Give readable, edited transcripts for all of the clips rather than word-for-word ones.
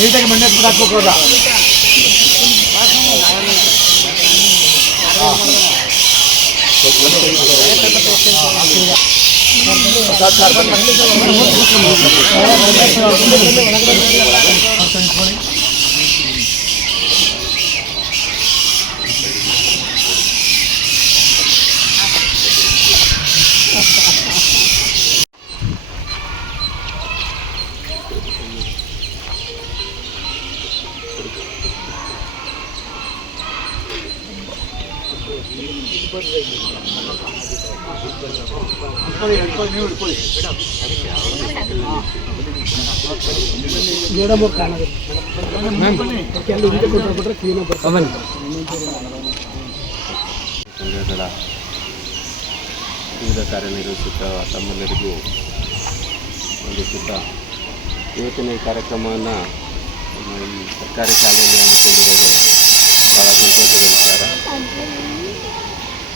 ನೀಟಾಗಿ ಮಣ್ಣೆ ಹಾಕ್ಬೇಕಲ್ಲ. ಸಂಘಗಳ ವಿವಿಧ ಕಾರ್ಯನಿರ್ವಹಿಸುತ್ತಾ ತಮ್ಮೆಲ್ಲರಿಗೂ ವಂದಿಸುತ್ತಾ ಇವತ್ತಿನ ಈ ಕಾರ್ಯಕ್ರಮವನ್ನು ಈ ಸರ್ಕಾರಿ ಶಾಲೆಯಲ್ಲಿ ಹಮ್ಮಿಕೊಂಡಿರೋದು ಭಾಳ ಸಂತೋಷದ ವಿಚಾರ.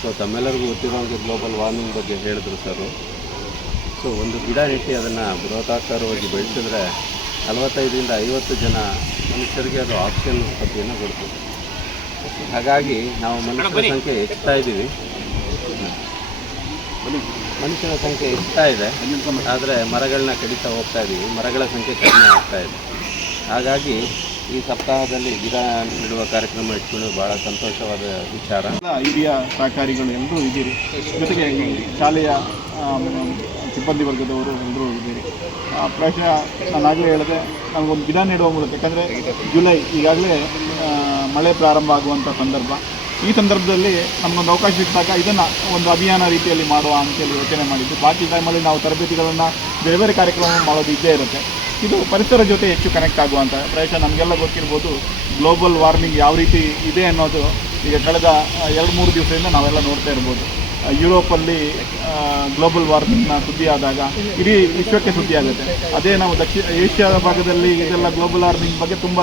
ಸೊ ತಮ್ಮೆಲ್ಲರಿಗೂ ಗೊತ್ತಿರೋಂಗೆ ಗ್ಲೋಬಲ್ ವಾರ್ಮಿಂಗ್ ಬಗ್ಗೆ ಹೇಳಿದ್ರು ಸರ್. ಸೊ ಒಂದು ಗಿಡ ನೆಟ್ಟಿ ಅದನ್ನು ಬೃಹತಾಕಾರವಾಗಿ ಬೆಳೆಸಿದ್ರೆ 45ರಿಂದ 50 ಜನ ಮನುಷ್ಯರಿಗೆ ಅದು ಆಕ್ಸಿಜನ್ ಉತ್ಪತ್ತಿಯನ್ನು ಕೊಡ್ತದೆ. ಹಾಗಾಗಿ ನಾವು ಮನುಷ್ಯರ ಸಂಖ್ಯೆ ಹೆಚ್ಚುತ್ತಾ ಇದ್ದೀವಿ, ಮನುಷ್ಯರ ಸಂಖ್ಯೆ ಹೆಚ್ಚುತ್ತಾ ಇದೆ, ಆದರೆ ಮರಗಳನ್ನ ಕಡಿತಾ ಹೋಗ್ತಾ ಇದ್ದೀವಿ, ಮರಗಳ ಸಂಖ್ಯೆ ಕಡಿಮೆ ಆಗ್ತಾ ಇದೆ. ಹಾಗಾಗಿ ಈ ಸಪ್ತಾಹದಲ್ಲಿ ಗಿಡ ನೆಡುವ ಕಾರ್ಯಕ್ರಮ ಇಟ್ಕೊಂಡು ಭಾಳ ಸಂತೋಷವಾದ ವಿಚಾರ. ಹಿರಿಯ ಸಹಕಾರಿಗಳು ಎಲ್ಲರೂ ಇದ್ದೀರಿ, ಜೊತೆಗೆ ಈ ಶಾಲೆಯ ಸಿಬ್ಬಂದಿ ವರ್ಗದವರು ಎಲ್ಲರೂ ಇದ್ದೀರಿ. ಪ್ರಾಯಶಃ ನಾನಾಗಲೇ ಹೇಳಿದೆ, ನಮಗೊಂದು ಗಿಡ ನೆಡುವ ಮೂಲಕ, ಯಾಕಂದರೆ ಜುಲೈ ಈಗಾಗಲೇ ಮಳೆ ಪ್ರಾರಂಭ ಆಗುವಂಥ ಸಂದರ್ಭ. ಈ ಸಂದರ್ಭದಲ್ಲಿ ನಮಗೊಂದು ಅವಕಾಶ ಸಿಕ್ಕಾಗ ಇದನ್ನು ಒಂದು ಅಭಿಯಾನ ರೀತಿಯಲ್ಲಿ ಮಾಡುವ ಅಂತೇಳಿ ಯೋಚನೆ ಮಾಡಿದ್ದು. ಬಾಕಿ ಟೈಮಲ್ಲಿ ನಾವು ತರಬೇತಿಗಳನ್ನು ಬೇರೆ ಬೇರೆ ಕಾರ್ಯಕ್ರಮ ಮಾಡೋದು ಇದ್ದೇ ಇರುತ್ತೆ. ಇದು ಪರಿಸರ ಜೊತೆ ಹೆಚ್ಚು ಕನೆಕ್ಟ್ ಆಗುವಂಥ, ಪ್ರಾಯಶಃ ನಮಗೆಲ್ಲ ಗೊತ್ತಿರ್ಬೋದು ಗ್ಲೋಬಲ್ ವಾರ್ಮಿಂಗ್ ಯಾವ ರೀತಿ ಇದೆ ಅನ್ನೋದು ಈಗ ಕಳೆದ 2-3 ದಿವಸದಿಂದ ನಾವೆಲ್ಲ ನೋಡ್ತಾ ಇರ್ಬೋದು. ಯುರೋಪಲ್ಲಿ ಗ್ಲೋಬಲ್ ವಾರ್ಮಿಂಗ್ನ ಸುದ್ದಿ ಆದಾಗ ಇಡೀ ವಿಶ್ವಕ್ಕೆ ಸುದ್ದಿ ಆಗುತ್ತೆ. ಅದೇ ನಾವು ಏಷ್ಯಾದ ಭಾಗದಲ್ಲಿ ಇದೆಲ್ಲ ಗ್ಲೋಬಲ್ ವಾರ್ಮಿಂಗ್ ಬಗ್ಗೆ ತುಂಬ